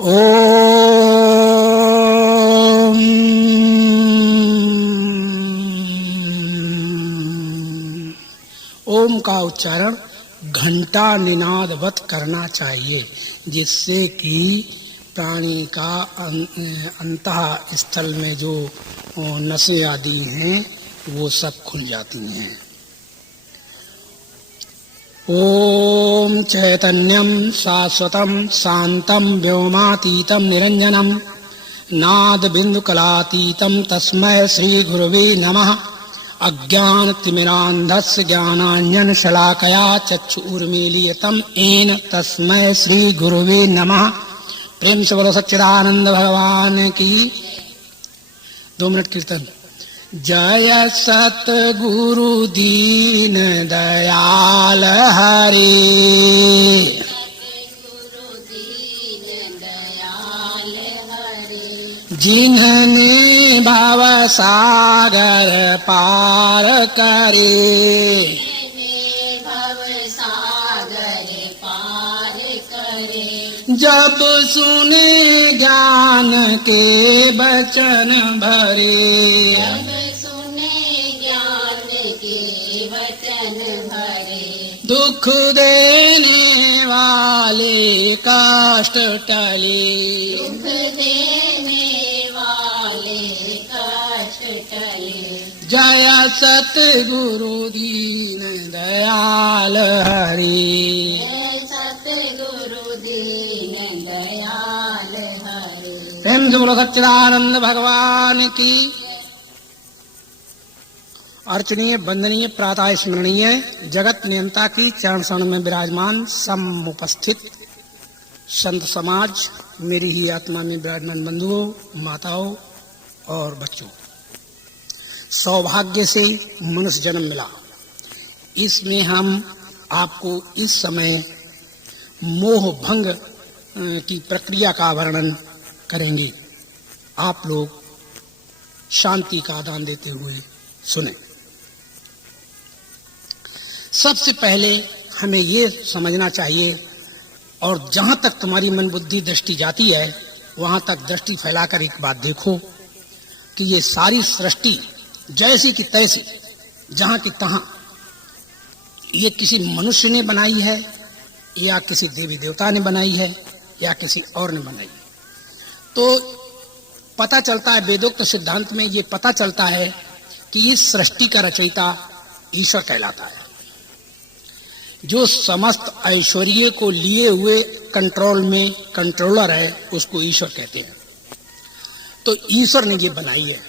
ओम ओम का उच्चारण घंटा निनादवत करना चाहिए, जिससे कि प्राणी का अंतः स्थल में जो नसें आदि हैं वो सब खुल जाती हैं। ओम चैतन्यम शाश्वतम शांतम व्योमातीतम निरंजनम नाद बिंदु कलातीतम तस्मै श्री गुरुवे नमः। अज्ञानतिमिरान्धस्य ज्ञानाञ्जन शलाकया चक्षुरुन्मीलितं येन तस्मै श्री गुरुवे नमः। प्रेम से बोलो सच्चिदानंद भगवान की। 2 मिनट कीर्तन। जय सतगुरु दीन दयाल हरे, जिन्हने भव सागर पार करे, जब सुने ज्ञान के वचन भरे, दुख देने वाले कष्ट टले, जय सतगुरु दीन दयाल हरि। प्रेम से बोलो सच्चिदानंद भगवान की। अर्चनीय वंदनीय प्रातः स्मरणीय जगत नियंता की चरण शरण में विराजमान समुपस्थित संत समाज, मेरी ही आत्मा में विराजमान बंधुओं, माताओं और बच्चों, सौभाग्य से मनुष्य जन्म मिला। इसमें हम आपको इस समय मोह भंग की प्रक्रिया का वर्णन करेंगे। आप लोग शांति का आदान देते हुए सुने। सबसे पहले हमें ये समझना चाहिए, और जहां तक तुम्हारी मन बुद्धि दृष्टि जाती है वहां तक दृष्टि फैलाकर एक बात देखो कि ये सारी सृष्टि जैसी की तैसी, जहां की तहां, ये किसी मनुष्य ने बनाई है या किसी देवी देवता ने बनाई है या किसी और ने बनाई है। तो पता चलता है, वेदोक्त सिद्धांत में ये पता चलता है कि इस सृष्टि का रचयिता ईश्वर कहलाता है। जो समस्त ऐश्वर्य को लिए हुए कंट्रोल में कंट्रोलर है उसको ईश्वर कहते हैं। तो ईश्वर ने ये बनाई है,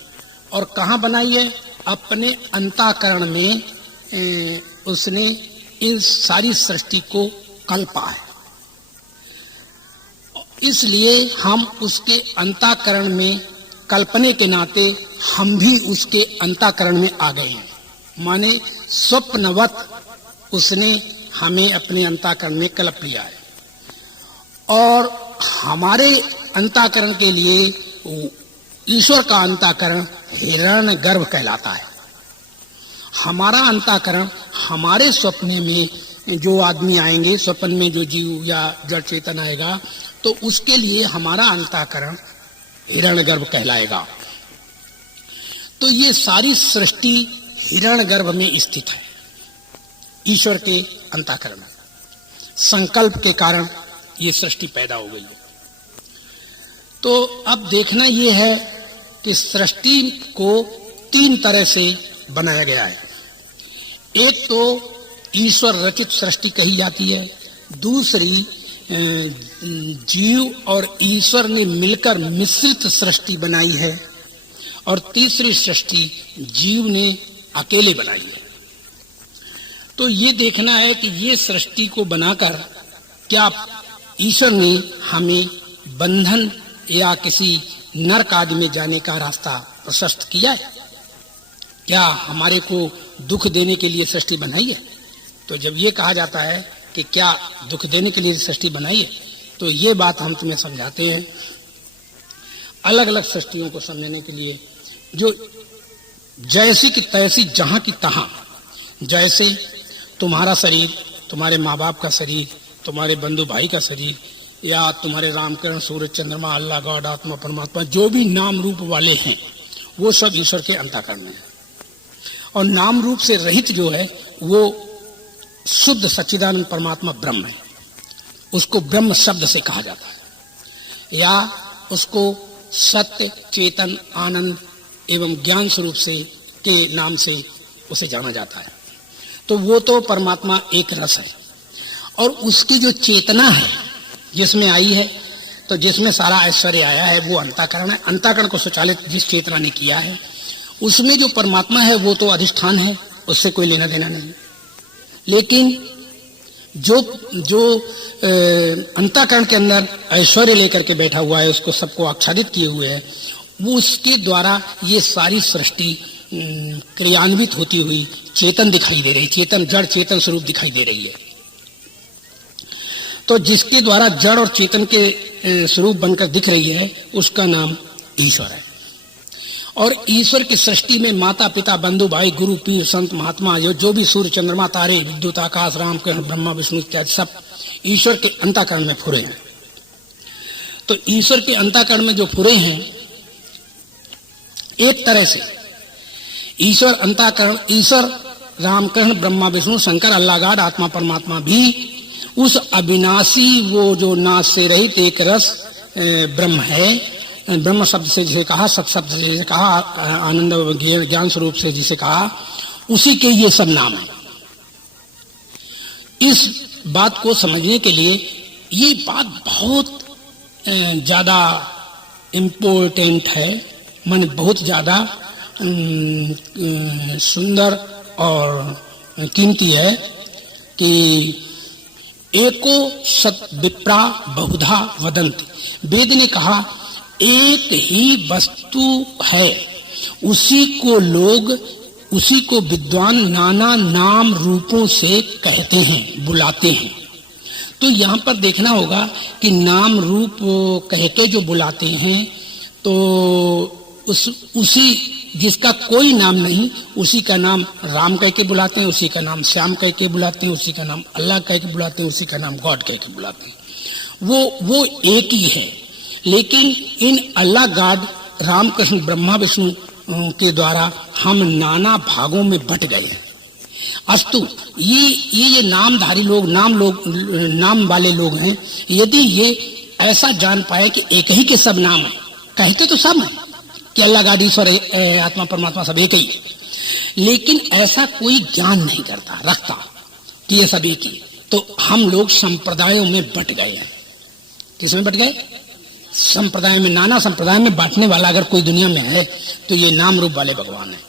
और कहाँ बनाई है? अपने अंतःकरण में उसने इस सारी सृष्टि को कल्पा है। इसलिए हम उसके अंतःकरण में कल्पने के नाते हम भी उसके अंतःकरण में आ गए हैं। माने स्वप्नवत उसने हमें अपने अंतःकरण में कल्प लिया है, और हमारे अंतःकरण के लिए ईश्वर का अंतःकरण हिरण्यगर्भ कहलाता है। हमारा अंतःकरण हमारे स्वप्न में जो आदमी आएंगे, स्वप्न में जो जीव या जड़ चेतन आएगा, तो उसके लिए हमारा अंतःकरण हिरण्यगर्भ कहलाएगा। तो ये सारी सृष्टि हिरण्यगर्भ में स्थित है, ईश्वर के अंतःकरण में। संकल्प के कारण ये सृष्टि पैदा हो गई है। तो अब देखना ये है कि सृष्टि को 3 तरह से बनाया गया है। एक तो ईश्वर रचित सृष्टि कही जाती है, दूसरी जीव और ईश्वर ने मिलकर मिश्रित सृष्टि बनाई है, और तीसरी सृष्टि जीव ने अकेले बनाई है। तो ये देखना है कि ये सृष्टि को बनाकर क्या ईश्वर ने हमें बंधन या किसी नरक आदि में जाने का रास्ता प्रशस्त किया है? क्या हमारे को दुख देने के लिए सृष्टि बनाई है? तो जब ये कहा जाता है कि क्या दुख देने के लिए सृष्टि बनाई है, तो ये बात हम तुम्हें समझाते हैं। अलग अलग सृष्टियों को समझने के लिए, जो जैसी की तैसी, जहां की तहां, जैसे तुम्हारा शरीर, तुम्हारे माँ बाप का शरीर, तुम्हारे बंधु भाई का शरीर, या तुम्हारे रामकिरण, सूरज, चंद्रमा, अल्लाह, गॉड, आत्मा, परमात्मा, जो भी नाम रूप वाले हैं वो सब ईश्वर के अंतःकरण में है। और नाम रूप से रहित जो है वो शुद्ध सच्चिदानंद परमात्मा ब्रह्म है। उसको ब्रह्म शब्द से कहा जाता है, या उसको सत्य, चेतन, आनंद एवं ज्ञान स्वरूप से के नाम से उसे जाना जाता है। तो वो तो परमात्मा एक रस है, और उसकी जो चेतना है जिसमें आई है, तो जिसमें सारा ऐश्वर्य आया है वो अंतःकरण है। अंतःकरण को संचालित जिस चेतना ने किया है उसमें जो परमात्मा है वो तो अधिष्ठान है, उससे कोई लेना देना नहीं। लेकिन जो अंतःकरण के अंदर ऐश्वर्य लेकर के बैठा हुआ है, उसको सबको आच्छादित किए हुए है, वो उसके द्वारा ये सारी सृष्टि क्रियान्वित होती हुई चेतन दिखाई दे रही, चेतन, जड़ चेतन स्वरूप दिखाई दे रही है। तो जिसके द्वारा जड़ और चेतन के स्वरूप बनकर दिख रही है उसका नाम ईश्वर है। और ईश्वर की सृष्टि में माता, पिता, बंधु, भाई, गुरु, पीर, संत, महात्मा, जो भी सूर्य, चंद्रमा, तारे, विद्युत, आकाश, रामकिरण, ब्रह्मा, विष्णु इत्यादि सब ईश्वर के अंतःकरण में फुरे हैं। तो ईश्वर के अंतःकरण में जो फुरे हैं, एक तरह से ईश्वर अंतःकरण, ईश्वर, रामकिरण, ब्रह्मा, विष्णु, शंकर, अल्लाह, गॉड, आत्मा, परमात्मा भी उस अविनाशी, वो जो नाश से रहित एक रस ब्रह्म है। ब्रह्म शब्द से जिसे कहा, सत शब्द से जिसे कहा, आनंद ज्ञान स्वरूप से जिसे कहा, उसी के ये सब नाम है। इस बात को समझने के लिए ये बात बहुत ज्यादा इम्पोर्टेंट है, माने बहुत ज्यादा सुंदर और कीमती है कि एको सत विप्रा बहुधा वदन्ति। वेद ने कहा एक ही वस्तु है, उसी को विद्वान नाना नाम रूपों से कहते हैं, बुलाते हैं। तो यहाँ पर देखना होगा कि नाम रूप कहते जो बुलाते हैं, तो उसी जिसका कोई नाम नहीं उसी का नाम राम कह के बुलाते हैं, उसी का नाम श्याम कह के बुलाते हैं, उसी का नाम अल्लाह कह के बुलाते हैं, उसी का नाम गॉड कह के बुलाते हैं। वो एक ही है। लेकिन इन अल्लाह, गॉड, राम, कृष्ण, ब्रह्मा, विष्णु के द्वारा हम नाना भागों में बट गए हैं। अस्तु ये नामधारी लोग, नाम वाले लोग हैं, यदि ये ऐसा जान पाए कि एक ही के सब नाम है, कहते तो सब है कि अल्लाह, गॉड, ईश्वर, आत्मा, परमात्मा सब एक ही, लेकिन ऐसा कोई ज्ञान नहीं रखता कि ये सब एक ही, तो हम लोग संप्रदायों में बट गए हैं। किसमें बट गए? संप्रदाय में। नाना संप्रदाय में बांटने वाला अगर कोई दुनिया में है तो ये नाम रूप वाले भगवान है।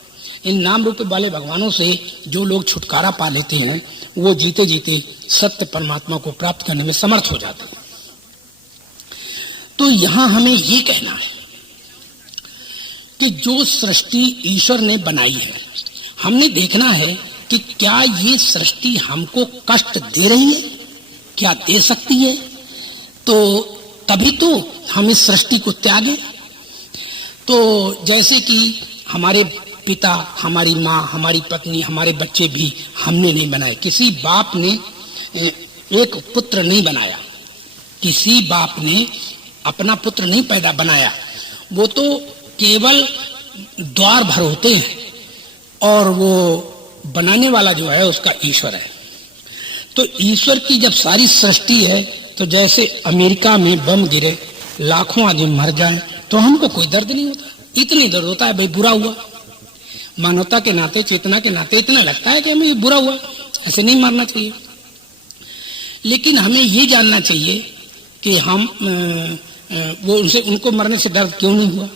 इन नाम रूप वाले भगवानों से जो लोग छुटकारा पा लेते हैं वो जीते जीते सत्य परमात्मा को प्राप्त करने में समर्थ हो जाते हैं। तो यहां हमें ये कहना है कि जो सृष्टि ईश्वर ने बनाई है, हमने देखना है कि क्या ये सृष्टि हमको कष्ट दे रही है, क्या दे सकती है, तो तभी तो हम इस सृष्टि को त्यागें। तो जैसे कि हमारे पिता, हमारी माँ, हमारी पत्नी, हमारे बच्चे भी हमने नहीं बनाए। किसी बाप ने एक पुत्र नहीं बनाया, किसी बाप ने अपना पुत्र नहीं पैदा बनाया, वो तो केवल द्वार भर होते हैं, और वो बनाने वाला जो है उसका ईश्वर है। तो ईश्वर की जब सारी सृष्टि है, तो जैसे अमेरिका में बम गिरे, लाखों आदमी मर जाए, तो हमको कोई दर्द नहीं होता। इतनी दर्द होता है भाई बुरा हुआ, मानवता के नाते, चेतना के नाते इतना लगता है कि हमें ये बुरा हुआ, ऐसे नहीं मारना चाहिए। लेकिन हमें ये जानना चाहिए कि हम उनको मरने से दर्द क्यों नहीं हुआ।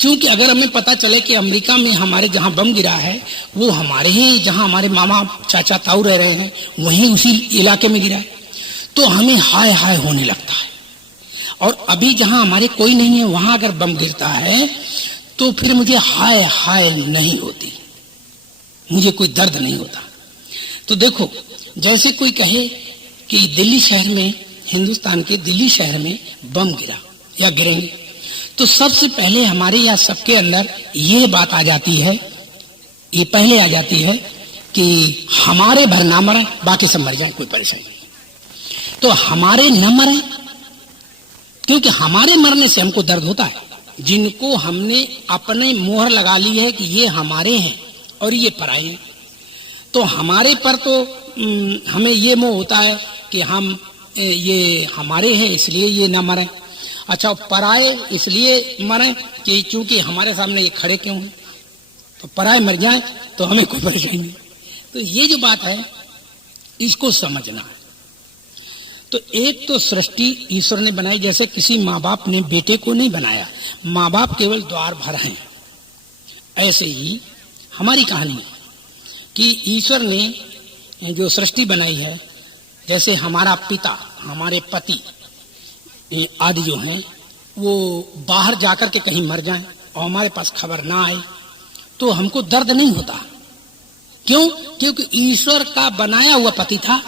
क्योंकि अगर हमें पता चले कि अमेरिका में हमारे जहां बम गिरा है वो हमारे ही, जहां हमारे मामा, चाचा, ताऊ रह रहे हैं, वहीं उसी इलाके में गिरा है, तो हमें हाय हाय होने लगता है। और अभी जहां हमारे कोई नहीं है वहां अगर बम गिरता है तो फिर मुझे हाय हाय नहीं होती, मुझे कोई दर्द नहीं होता। तो देखो, जैसे कोई कहे कि दिल्ली शहर में, हिंदुस्तान के दिल्ली शहर में बम गिरा या गिरेंगे, तो सबसे पहले हमारे या सबके अंदर ये बात आ जाती है, ये पहले आ जाती है कि हमारे भर ना मरे, बाकी सब मर जाए, कोई परेशानी नहीं। तो हमारे न मरे, क्योंकि हमारे मरने से हमको दर्द होता है। जिनको हमने अपने मोहर लगा ली है कि ये हमारे हैं और ये पराए हैं, तो हमारे पर तो हमें ये मोह होता है कि हम ये हमारे हैं इसलिए ये ना मरें। अच्छा, पराए इसलिए मरें कि चूंकि हमारे सामने ये खड़े क्यों हैं, तो पराए मर जाएं तो हमें कोई परेशानी नहीं। तो ये जो बात है इसको समझना है। तो एक तो सृष्टि ईश्वर ने बनाई, जैसे किसी माँ बाप ने बेटे को नहीं बनाया, माँ बाप केवल द्वार भर हैं। ऐसे ही हमारी कहानी है कि ईश्वर ने जो सृष्टि बनाई है, जैसे हमारा पिता, हमारे पति आदि जो हैं वो बाहर जाकर के कहीं मर जाएं और हमारे पास खबर ना आए तो हमको दर्द नहीं होता। क्यों? क्योंकि ईश्वर का बनाया हुआ पति था,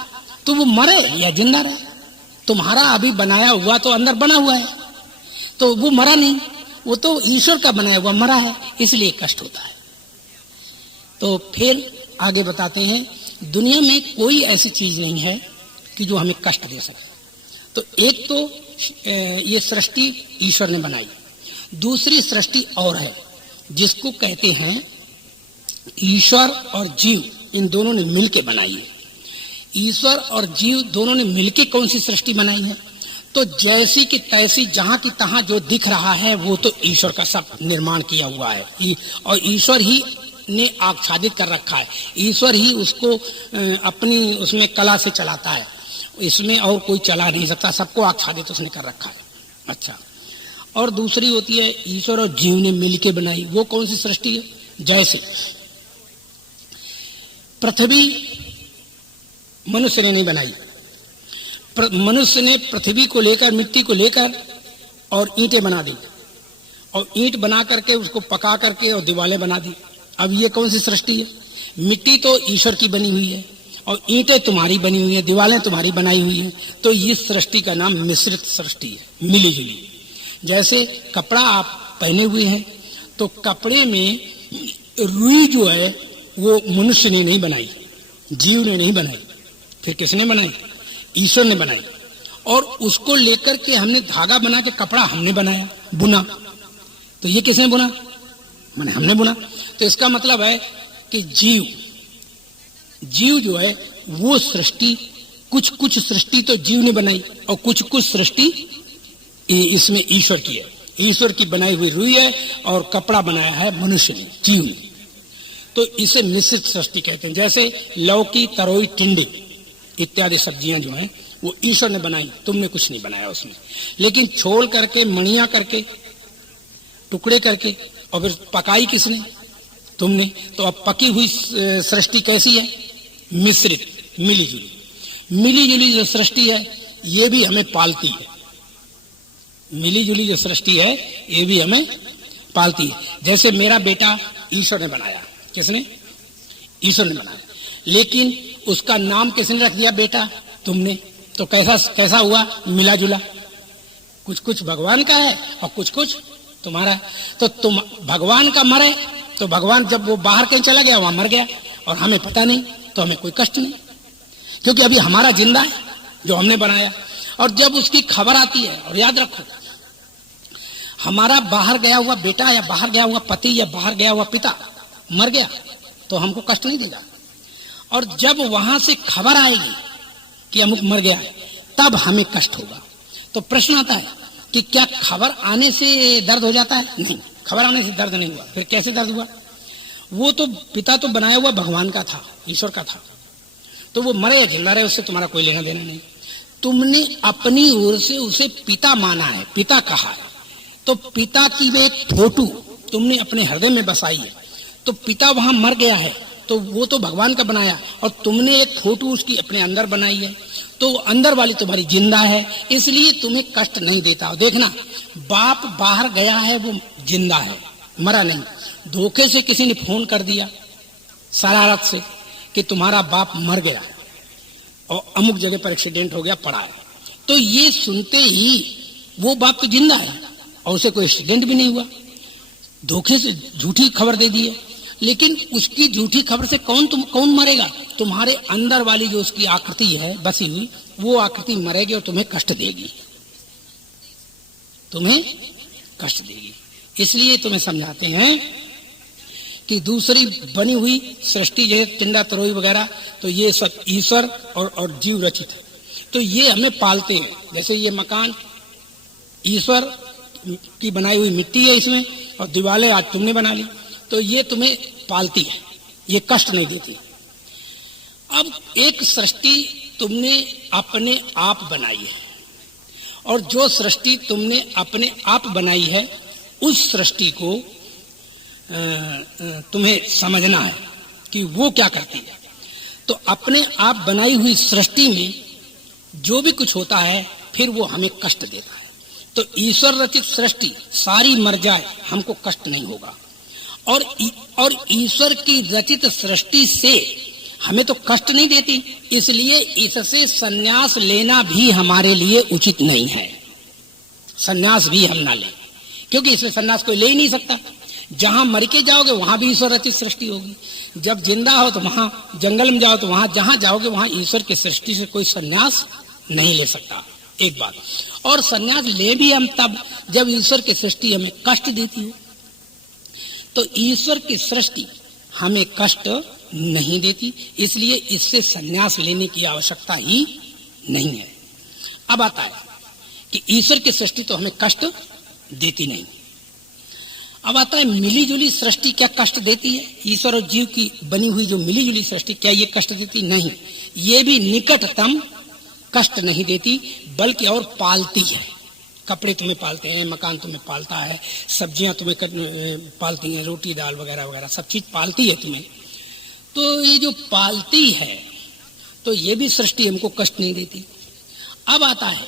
तो वो मरे या जिंदा रहे। तुम्हारा अभी बनाया हुआ तो अंदर बना हुआ है, तो वो मरा नहीं, वो तो ईश्वर का बनाया हुआ मरा है, इसलिए कष्ट होता है। तो फिर आगे बताते हैं, दुनिया में कोई ऐसी चीज नहीं है कि जो हमें कष्ट दे सके। तो एक तो ये सृष्टि ईश्वर ने बनाई, दूसरी सृष्टि और है जिसको कहते हैं ईश्वर और जीव, इन दोनों ने मिलके बनाई है। ईश्वर और जीव दोनों ने मिलके कौन सी सृष्टि बनाई है? तो जैसी की तैसी, जहां की तहां जो दिख रहा है वो तो ईश्वर का सब निर्माण किया हुआ है और ईश्वर ही ने आच्छादित कर रखा है। ईश्वर ही उसको अपनी उसमें कला से चलाता है, इसमें और कोई चला नहीं सकता, सबको आच्छादित उसने कर रखा है। अच्छा, और दूसरी होती है ईश्वर और जीव ने मिलके बनाई, वो कौन सी सृष्टि है? जैसे पृथ्वी मनुष्य ने नहीं बनाई, मनुष्य ने पृथ्वी को लेकर, मिट्टी को लेकर और ईंटें बना दी और ईंट बना करके उसको पका करके और दीवारें बना दी। अब ये कौन सी सृष्टि है? मिट्टी तो ईश्वर की बनी हुई है और ईंटें तुम्हारी बनी हुई है, दीवारें तुम्हारी बनाई हुई है। तो इस सृष्टि का नाम मिश्रित सृष्टि है, मिली जुली। जैसे कपड़ा आप पहने हुए हैं तो कपड़े में रुई जो है वो मनुष्य ने नहीं बनाई, जीव ने नहीं बनाई, फिर किसने बनाई? ईश्वर ने बनाई। और उसको लेकर के हमने धागा बना के कपड़ा हमने बनाया, बुना। तो ये किसने बुना? माने हमने बुना। तो इसका मतलब है कि जीव जो है वो सृष्टि, कुछ सृष्टि तो जीव ने बनाई और कुछ सृष्टि इसमें ईश्वर की है। ईश्वर की बनाई हुई रुई है और कपड़ा बनाया है मनुष्य ने, जीव ने। तो इसे मिश्रित सृष्टि कहते हैं। जैसे लौकी, तरोई, टिंडे इत्यादि सब्जियां जो हैं वो ईश्वर ने बनाई, तुमने कुछ नहीं बनाया उसमें। लेकिन छोल करके, मणिया करके, टुकड़े करके और फिर पकाई किसने? तुमने। तो अब पकी हुई सृष्टि कैसी है? मिश्रित, मिली जुली जो सृष्टि है ये भी हमें पालती है। मिली जुली जो सृष्टि है ये भी हमें पालती है। जैसे मेरा बेटा ईश्वर ने बनाया, किसने? ईश्वर ने बनाया, लेकिन उसका नाम किसने रख दिया? बेटा, तुमने। तो कैसा हुआ? मिला जुला। कुछ भगवान का है और कुछ तुम्हारा। तो तुम भगवान का मरे तो भगवान जब वो बाहर कहीं चला गया वहां मर गया और हमें पता नहीं, तो हमें कोई कष्ट नहीं, क्योंकि अभी हमारा जिंदा है जो हमने बनाया। और जब उसकी खबर आती है, और याद रखो, हमारा बाहर गया हुआ बेटा या बाहर गया हुआ पति या बाहर गया हुआ पिता मर गया तो हमको कष्ट नहीं देगा। और जब वहां से खबर आएगी कि अमुक मर गया है तब हमें कष्ट होगा। तो प्रश्न आता है कि क्या खबर आने से दर्द हो जाता है? नहीं, खबर आने से दर्द नहीं हुआ। फिर कैसे दर्द हुआ? वो तो पिता तो बनाया हुआ भगवान का था, ईश्वर का था, तो वो मरे या जिंदा रहे उससे तुम्हारा कोई लेना देना नहीं। तुमने अपनी ओर से उसे पिता माना है, पिता कहा है, तो पिता की वो एक फोटो तुमने अपने हृदय में बसाई है। तो पिता वहां मर गया है तो वो तो भगवान का बनाया और तुमने एक फोटो उसकी अपने अंदर बनाई है, तो अंदर वाली तुम्हारी जिंदा है, इसलिए तुम्हें कष्ट नहीं देता। देखना, बाप बाहर गया है वो जिंदा है, मरा नहीं। धोखे से किसी ने फोन कर दिया शरारत से कि तुम्हारा बाप मर गया है और अमुक जगह पर एक्सीडेंट हो गया, पड़ा है, तो ये सुनते ही वो बाप तो जिंदा है और उसे कोई एक्सीडेंट भी नहीं हुआ, धोखे से झूठी खबर दे दी है। लेकिन उसकी झूठी खबर से कौन मरेगा? तुम्हारे अंदर वाली जो उसकी आकृति है बसी हुई, वो आकृति मरेगी और तुम्हें कष्ट देगी। तुम्हें कष्ट देगी। इसलिए तुम्हें समझाते हैं कि दूसरी बनी हुई सृष्टि जैसे टिंडा तरोई वगैरह, तो ये सब ईश्वर और जीव रचित है। तो ये हमें पालते हैं। जैसे ये मकान ईश्वर की बनाई हुई मिट्टी है इसमें, और दीवारें आज तुमने बना ली, तो ये तुम्हें पालती है, ये कष्ट नहीं देती। अब एक सृष्टि तुमने अपने आप बनाई है, और जो सृष्टि तुमने अपने आप बनाई है उस सृष्टि को तुम्हें समझना है कि वो क्या करती है। तो अपने आप बनाई हुई सृष्टि में जो भी कुछ होता है फिर वो हमें कष्ट देता है। तो ईश्वर रचित सृष्टि सारी मर जाए, हमको कष्ट नहीं होगा। और ईश्वर की रचित सृष्टि से हमें तो कष्ट नहीं देती, इसलिए इससे संन्यास लेना भी हमारे लिए उचित नहीं है। संन्यास भी हम ना लें, क्योंकि इसमें संन्यास कोई ले ही नहीं सकता। जहां मर के जाओगे वहां भी ईश्वर रचित सृष्टि होगी, जब जिंदा हो तो वहां, जंगल में जाओ तो वहां, जहां जाओगे वहां ईश्वर की सृष्टि से कोई संन्यास नहीं ले सकता, एक बात। और संन्यास ले भी हम तब जब ईश्वर की सृष्टि हमें कष्ट देती हो। तो ईश्वर की सृष्टि हमें कष्ट नहीं देती, इसलिए इससे संन्यास लेने की आवश्यकता ही नहीं है। अब आता है कि ईश्वर की सृष्टि तो हमें कष्ट देती नहीं। अब आता है मिली जुली सृष्टि क्या कष्ट देती है? ईश्वर और जीव की बनी हुई जो मिली जुली सृष्टि, क्या ये कष्ट देती? नहीं, ये भी निकटतम कष्ट नहीं देती, बल्कि और पालती है। कपड़े तुम्हें पालते हैं, मकान तुम्हें पालता है, सब्जियां तुम्हें पालती हैं, रोटी दाल वगैरह वगैरह सब चीज पालती है तुम्हें। तो ये जो पालती है तो ये भी सृष्टि हमको कष्ट नहीं देती। अब आता है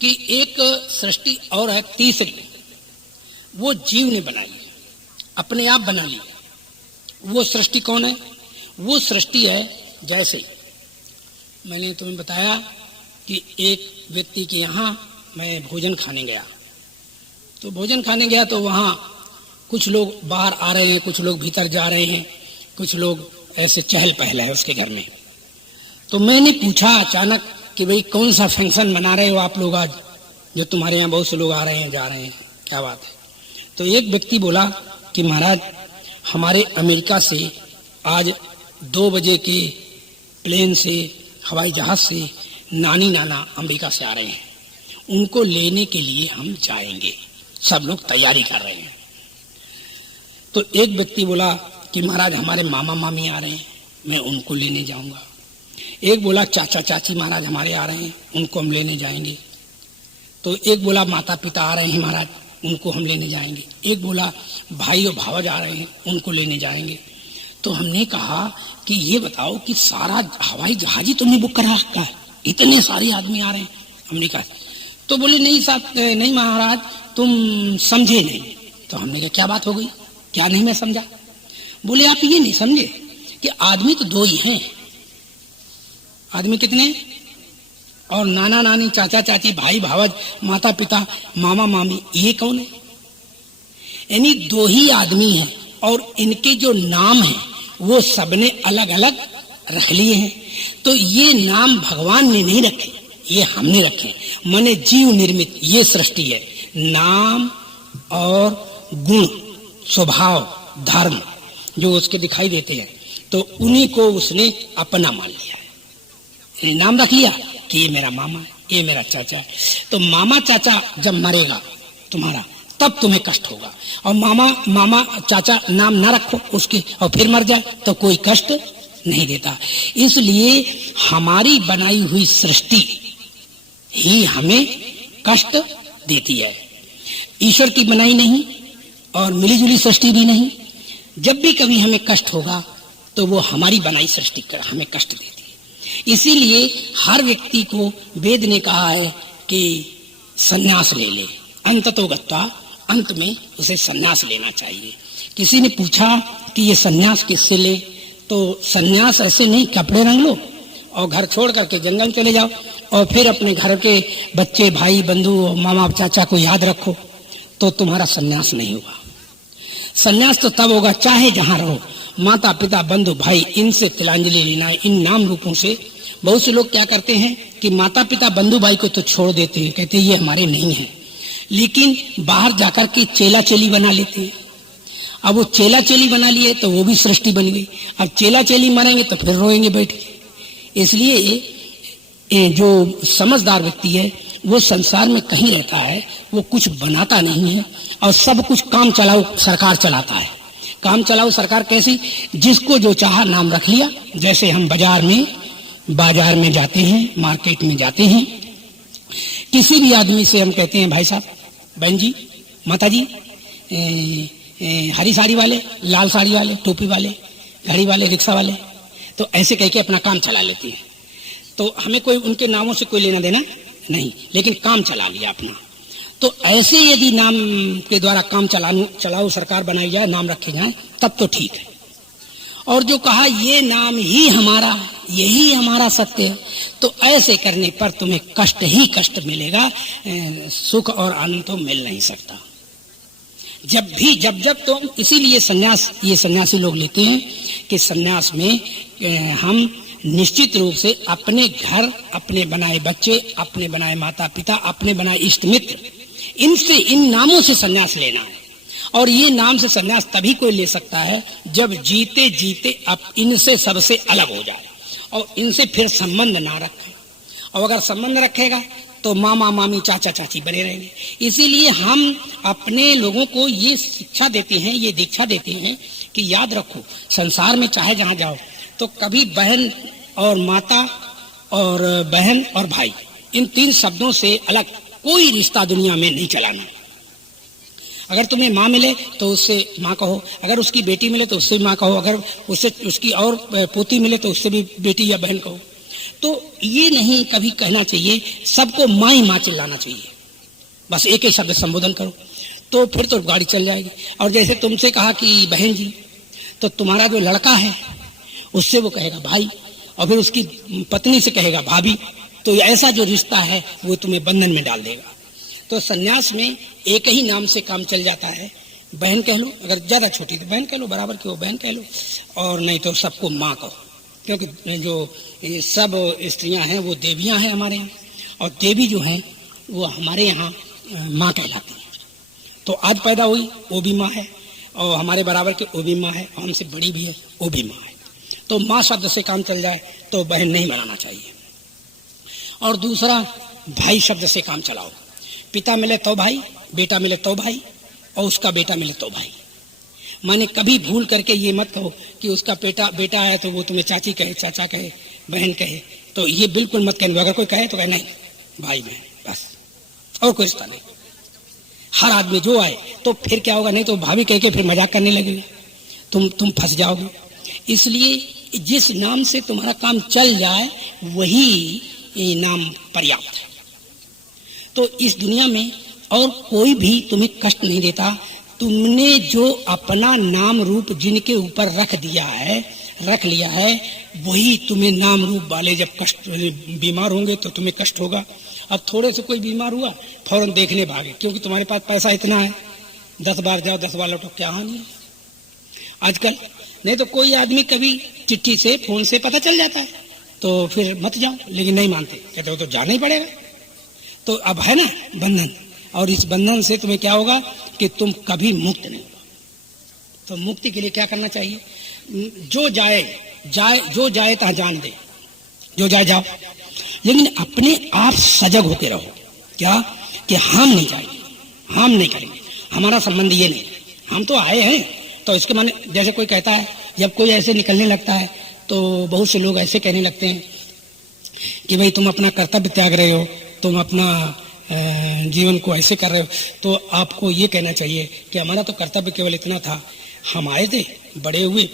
कि एक सृष्टि और है तीसरी, वो जीव ने बनाई, अपने आप बना ली। वो सृष्टि कौन है? वो सृष्टि है, जैसे मैंने तुम्हें बताया कि एक व्यक्ति के यहाँ मैं भोजन खाने गया, तो भोजन खाने गया तो वहाँ कुछ लोग बाहर आ रहे हैं, कुछ लोग भीतर जा रहे हैं, कुछ लोग ऐसे चहल पहल है उसके घर में। तो मैंने पूछा अचानक कि भाई कौन सा फंक्शन मना रहे हो आप लोग आज, जो तुम्हारे यहाँ बहुत से लोग आ रहे हैं जा रहे हैं, क्या बात है? तो एक व्यक्ति बोला कि महाराज हमारे अमेरिका से आज 2 बजे के प्लेन से, हवाई जहाज से नानी नाना अमेरिका से आ रहे हैं, उनको लेने के लिए हम जाएंगे, सब लोग तैयारी कर रहे हैं। तो एक व्यक्ति बोला कि महाराज हमारे मामा मामी आ रहे हैं, मैं उनको लेने जाऊंगा। एक बोला चाचा चाची महाराज हमारे आ रहे हैं, उनको हम लेने जाएंगे। तो एक बोला माता पिता आ रहे हैं महाराज, उनको हम लेने जाएंगे। एक बोला भाई और भावज आ रहे हैं, उनको लेने जाएंगे। तो हमने कहा कि ये बताओ कि सारा हवाई जहाज ही तुमने बुक करा रखा है, इतने सारे आदमी आ रहे हैं? हमने कहा, तो बोले नहीं साहब, नहीं महाराज तुम समझे नहीं। तो हमने कहा क्या बात हो गई, क्या नहीं मैं समझा? बोले आप ये नहीं समझे कि आदमी तो 2 ही हैं। आदमी कितने? और नाना नानी चाचा चाची भाई भावज माता पिता मामा मामी, ये कौन है? यानी 2 ही आदमी हैं, और इनके जो नाम हैं वो सबने अलग अलग रख लिए हैं। तो ये नाम भगवान ने नहीं रखे, ये हमने रखे। माने जीव निर्मित ये सृष्टि है। नाम और गुण, स्वभाव, धर्म जो उसके दिखाई देते हैं, तो उन्हीं को उसने अपना मान लिया है। नाम रख लिया कि ये मेरा मामा है, ये मेरा चाचा है। तो मामा चाचा जब मरेगा तुम्हारा, तब तुम्हें कष्ट होगा। और मामा चाचा नाम ना रखो उसके और फिर मर जाए तो कोई कष्ट नहीं देता। इसलिए हमारी बनाई हुई सृष्टि ही हमें कष्ट देती है, ईश्वर की बनाई नहीं और मिलीजुली सृष्टि भी नहीं। जब भी कभी हमें कष्ट होगा तो वो हमारी बनाई सृष्टि हमें कष्ट देती है। इसीलिए हर व्यक्ति को वेद ने कहा है कि संन्यास ले ले, अंततो गत्वा, अंत में उसे संन्यास लेना चाहिए। किसी ने पूछा कि ये संन्यास किससे ले, तो संन्यास ऐसे नहीं, कपड़े रंग लो और घर छोड़ करके जंगल चले जाओ और फिर अपने घर के बच्चे भाई बंधु मामा चाचा को याद रखो, तो तुम्हारा संन्यास नहीं होगा। संन्यास तो तब होगा चाहे जहां रहो, माता पिता बंधु भाई इनसे तिलांजलि लेना है, इन नाम रूपों से। बहुत से लोग क्या करते हैं कि माता पिता बंधु भाई को तो छोड़ देते हैं, कहते हैं ये हमारे नहीं है, लेकिन बाहर जाकर के चेला चेली बना लेते हैं। अब वो चेला चेली बना लिए तो वो भी सृष्टि बन गई। अब चेला चेली मरेंगे तो फिर रोएंगे बैठ के। इसलिए जो समझदार व्यक्ति है वो संसार में कहीं रहता है, वो कुछ बनाता नहीं है और सब कुछ काम चलाओ सरकार चलाता है। काम चलाओ सरकार कैसी? जिसको जो चाहा नाम रख लिया। जैसे हम बाजार में जाते हैं, मार्केट में जाते हैं, किसी भी आदमी से हम कहते हैं भाई साहब, बहन जी, माता जी, हरी साड़ी वाले, लाल साड़ी वाले, टोपी वाले, घड़ी वाले, रिक्शा वाले, तो ऐसे कह के अपना काम चला लेती है। तो हमें कोई उनके नामों से कोई लेना देना नहीं, लेकिन काम चला लिया अपना। तो ऐसे यदि नाम के द्वारा काम चलाओ सरकार बनाई जाए, नाम रखे जाए, तब तो ठीक है। और जो कहा ये नाम ही हमारा, यही हमारा सत्य है, तो ऐसे करने पर तुम्हें कष्ट ही कष्ट मिलेगा, सुख और आनंद तो मिल नहीं सकता। जब तो इसीलिए सन्यास, ये सन्यासी लोग लेते हैं कि सन्यास में हम निश्चित रूप से अपने घर, अपने बनाए बच्चे, अपने बनाए माता पिता, अपने बनाए इष्ट मित्र, इनसे, इन नामों से सन्यास लेना है। और ये नाम से सन्यास तभी कोई ले सकता है जब जीते जीते अब इनसे सबसे अलग हो जाए और इनसे फिर संबंध ना रखे। और अगर संबंध रखेगा तो मामा मामी चाचा चाची बने रहेंगे। इसीलिए हम अपने लोगों को ये शिक्षा देते हैं, ये दीक्षा देते हैं कि याद रखो, संसार में चाहे जहां जाओ तो कभी बहन और माता और बहन और भाई, इन तीन शब्दों से अलग कोई रिश्ता दुनिया में नहीं चलाना। अगर तुम्हें माँ मिले तो उससे माँ कहो, अगर उसकी बेटी मिले तो उससे माँ कहो, अगर उससे उसकी और पोती मिले तो उससे भी बेटी या बहन कहो। तो ये नहीं कभी कहना चाहिए, सबको माँ ही माँ चिल्लाना चाहिए, बस एक ही शब्द संबोधन करो, तो फिर तो गाड़ी चल जाएगी। और जैसे तुमसे कहा कि बहन जी, तो तुम्हारा जो लड़का है उससे वो कहेगा भाई, और फिर उसकी पत्नी से कहेगा भाभी, तो ऐसा जो रिश्ता है वो तुम्हें बंधन में डाल देगा। तो सन्यास में एक ही नाम से काम चल जाता है। बहन कह लो, अगर ज्यादा छोटी तो बहन कह लो, बराबर की वो बहन कह लो, और नहीं तो सबको माँ कहो, क्योंकि जो सब स्त्रियां हैं वो देवियां हैं हमारे यहाँ, और देवी जो हैं वो हमारे यहाँ माँ कहलाती हैं। तो आज पैदा हुई वो भी माँ है, और हमारे बराबर की वो भी माँ है, और हमसे बड़ी भी है वो भी माँ है। तो माँ शब्द से काम चल जाए तो बहन नहीं बनाना चाहिए। और दूसरा, भाई शब्द से काम चलाओ। पिता मिले तो भाई, बेटा मिले तो भाई, और उसका बेटा मिले तो भाई। मैंने कभी भूल करके ये मत कहो कि उसका बेटा है तो वो तुम्हें चाची कहे, चाचा कहे, बहन कहे, तो ये बिल्कुल मत कहना। अगर कोई कहे तो कहे नहीं, भाई बहन बस, और कोई रिश्ता नहीं। हर आदमी जो आए, तो फिर क्या होगा, नहीं तो भाभी कह के फिर मजाक करने लगेगा, तुम फंस जाओगे। इसलिए जिस नाम से तुम्हारा काम चल जाए वही नाम पर्याप्त है। तो इस दुनिया में और कोई भी तुम्हें कष्ट नहीं देता। तुमने जो अपना नाम रूप जिनके ऊपर रख लिया है, वही तुम्हें नाम रूप वाले जब कष्ट, बीमार होंगे तो तुम्हें कष्ट होगा। अब थोड़े से कोई बीमार हुआ, फौरन देखने भागे, क्योंकि तुम्हारे पास पैसा इतना है, 10 बार जाओ 10 बार लौटो, क्या हानि है आजकल। नहीं तो कोई आदमी कभी चिट्ठी से, फोन से पता चल जाता है, तो फिर मत जाओ, लेकिन नहीं मानते, कहते हो तो जाना ही पड़ेगा। तो अब है ना बंधन, और इस बंधन से तुम्हें क्या होगा कि तुम कभी मुक्त नहीं होगा। तो मुक्ति के लिए क्या करना चाहिए? जो जाए तहाँ जान दे, जो जाए जाओ, लेकिन अपने आप सजग होते रहो। क्या कि हम नहीं जाएंगे, हम नहीं करेंगे, हमारा संबंध ये नहीं, हम तो आए हैं। तो इसके माने, जैसे कोई कहता है, जब कोई ऐसे निकलने लगता है तो बहुत से लोग ऐसे कहने लगते हैं कि भाई तुम अपना कर्तव्य त्याग रहे हो, तुम अपना जीवन को ऐसे कर रहे हो। तो आपको ये कहना चाहिए कि हमारा तो कर्तव्य केवल इतना था, हम आए थे, बड़े हुए,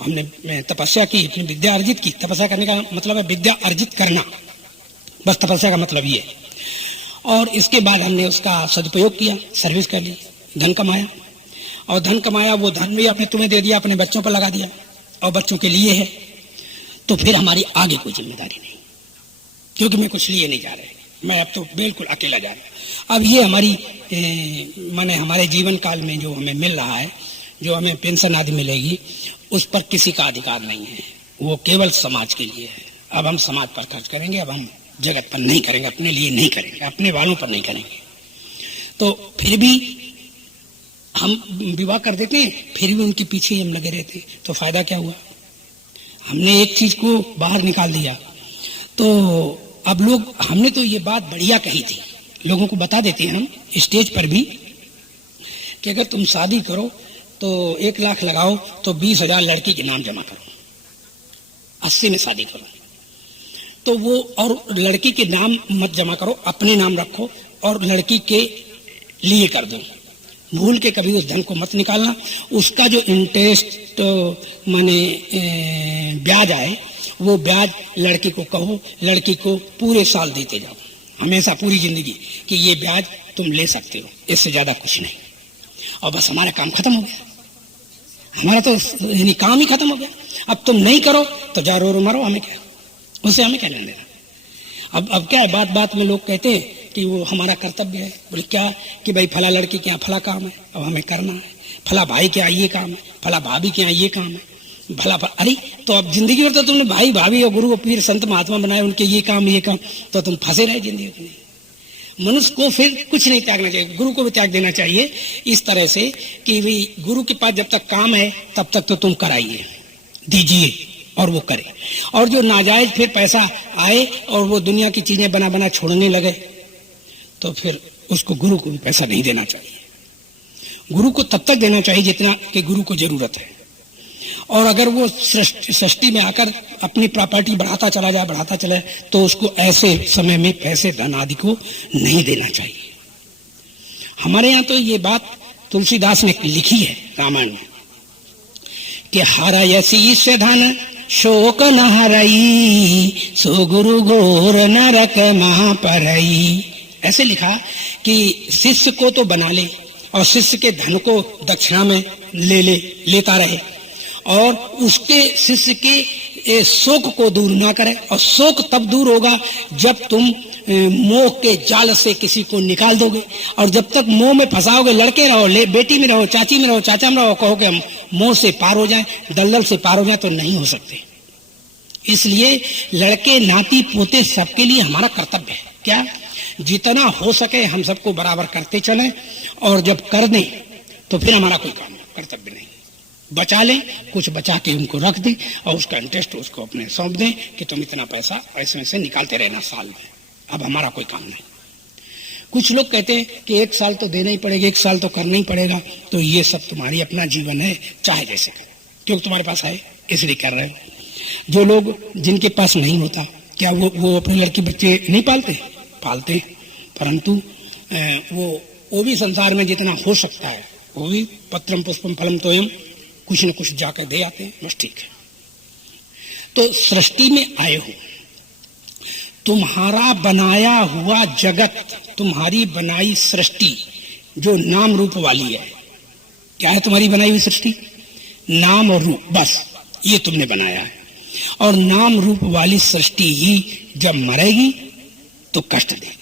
हमने तपस्या की, अपनी विद्या अर्जित की। तपस्या करने का मतलब है विद्या अर्जित करना, बस तपस्या का मतलब ये। और इसके बाद हमने उसका सदुपयोग किया, सर्विस कर ली, धन कमाया, और धन कमाया, वो धन भी आपने तुम्हें दे दिया, अपने बच्चों पर लगा दिया, और बच्चों के लिए है। तो फिर हमारी आगे कोई जिम्मेदारी नहीं, क्योंकि मैं कुछ लिए नहीं जा रहे, मैं अब तो बिल्कुल अकेला जा रहा। अब ये हमारी माने हमारे जीवन काल में जो हमें मिल रहा है, जो हमें पेंशन आदि मिलेगी, उस पर किसी का अधिकार नहीं है, वो केवल समाज के लिए है। अब हम समाज पर खर्च करेंगे, अब हम जगत पर नहीं करेंगे, अपने लिए नहीं करेंगे, अपने वालों पर नहीं करेंगे। तो फिर भी हम विवाह कर देते हैं, फिर भी उनके पीछे ही हम लगे रहते हैं, तो फायदा क्या हुआ? हमने एक चीज को बाहर निकाल दिया। तो अब लोग, हमने तो ये बात बढ़िया कही थी, लोगों को बता देते हैं हम स्टेज पर भी कि अगर तुम शादी करो तो 1 लाख लगाओ तो 20,000 लड़की के नाम जमा करो, 80 में शादी करो। तो वो, और लड़की के नाम मत जमा करो, अपने नाम रखो और लड़की के लिए कर दो, भूल के कभी उस धन को मत निकालना। उसका जो इंटरेस्ट माने ब्याज आए, वो ब्याज लड़की को कहो, लड़की को पूरे साल देते जाओ, हमेशा पूरी जिंदगी, कि ये ब्याज तुम ले सकते हो, इससे ज्यादा कुछ नहीं। और बस हमारा काम खत्म हो गया, हमारा तो यानी काम ही खत्म हो गया। अब तुम नहीं करो तो जा रो रो मरो, हमें क्या, उससे हमें क्या लेना देना। अब क्या है, बात बात में लोग कहते हैं कि वो हमारा कर्तव्य है। बोले क्या? कि भाई फला लड़की के यहाँ फला काम है, अब हमें करना है, फला भाई के यहाँ ये काम है, फला भाभी के यहाँ ये काम है, भला अरे तो अब जिंदगी भर तो तुमने भाई भाभी और गुरु और पीर संत महात्मा बनाए, उनके ये काम, तो तुम फंसे रहे जिंदगी में। मनुष्य को फिर कुछ नहीं त्यागना चाहिए, गुरु को भी त्याग देना चाहिए इस तरह से कि भाई गुरु के पास जब तक काम है तब तक तो तुम कराइए, दीजिए और वो करे। और जो नाजायज फिर पैसा आए और वो दुनिया की चीजें बना बना छोड़ने लगे, तो फिर उसको गुरु को भी पैसा नहीं देना चाहिए। गुरु को तब तक देना चाहिए जितना कि गुरु को जरूरत है। और अगर वो सृष्टि में आकर अपनी प्रॉपर्टी बढ़ाता चला जाए तो उसको ऐसे समय में पैसे धन आदि को नहीं देना चाहिए। हमारे यहाँ तो ये बात तुलसीदास ने लिखी है रामायण में कि हरयसी से धन शोक न हरई, सो गुरु घोर नरक महा परई। ऐसे लिखा कि शिष्य को तो बना ले और शिष्य के धन को दक्षिणा में लेता रहे, और उसके शिष्य के शोक को दूर ना करे। और शोक तब दूर होगा जब तुम मोह के जाल से किसी को निकाल दोगे। और जब तक मोह में फंसाओगे, लड़के रहो, बेटी में रहो, चाची में रहो, चाचा में रहो, कहोगे हम मोह से पार हो जाएं, दलदल से पार हो जाएं, तो नहीं हो सकते। इसलिए लड़के नाती पोते सबके लिए हमारा कर्तव्य है क्या, जितना हो सके हम सबको बराबर करते चलें, और जब कर दें तो फिर हमारा कोई काम कर्तव्य नहीं। बचा लें, कुछ बचा के उनको रख दें और उसका इंटरेस्ट उसको अपने सौंप दें कि तुम इतना पैसा ऐसे ऐसे निकालते रहना साल में, अब हमारा कोई काम नहीं। कुछ लोग कहते हैं कि 1 साल तो देना ही पड़ेगा, 1 साल तो करना ही पड़ेगा। तो ये सब तुम्हारी अपना जीवन है, चाहे जैसे करें, क्योंकि तुम्हारे पास है इसलिए कर रहे हो। जो लोग जिनके पास नहीं होता, क्या वो अपने लड़की बच्चे नहीं पालते, परंतु वो भी संसार में जितना हो सकता है वो भी पत्रम पुष्पम फलम तोयम कुछ न कुछ जाकर दे आते हैं, बस ठीक है। तो सृष्टि में आए हो, तुम्हारा बनाया हुआ जगत, तुम्हारी बनाई सृष्टि जो नाम रूप वाली है, क्या है तुम्हारी बनाई हुई सृष्टि? नाम और रूप, बस ये तुमने बनाया है। और नाम रूप वाली सृष्टि ही जब मरेगी तो कष्ट देगी।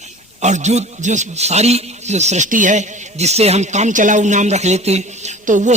और जो सारी जो सृष्टि है जिससे हम काम चलाऊ नाम रख लेते हैं, तो वो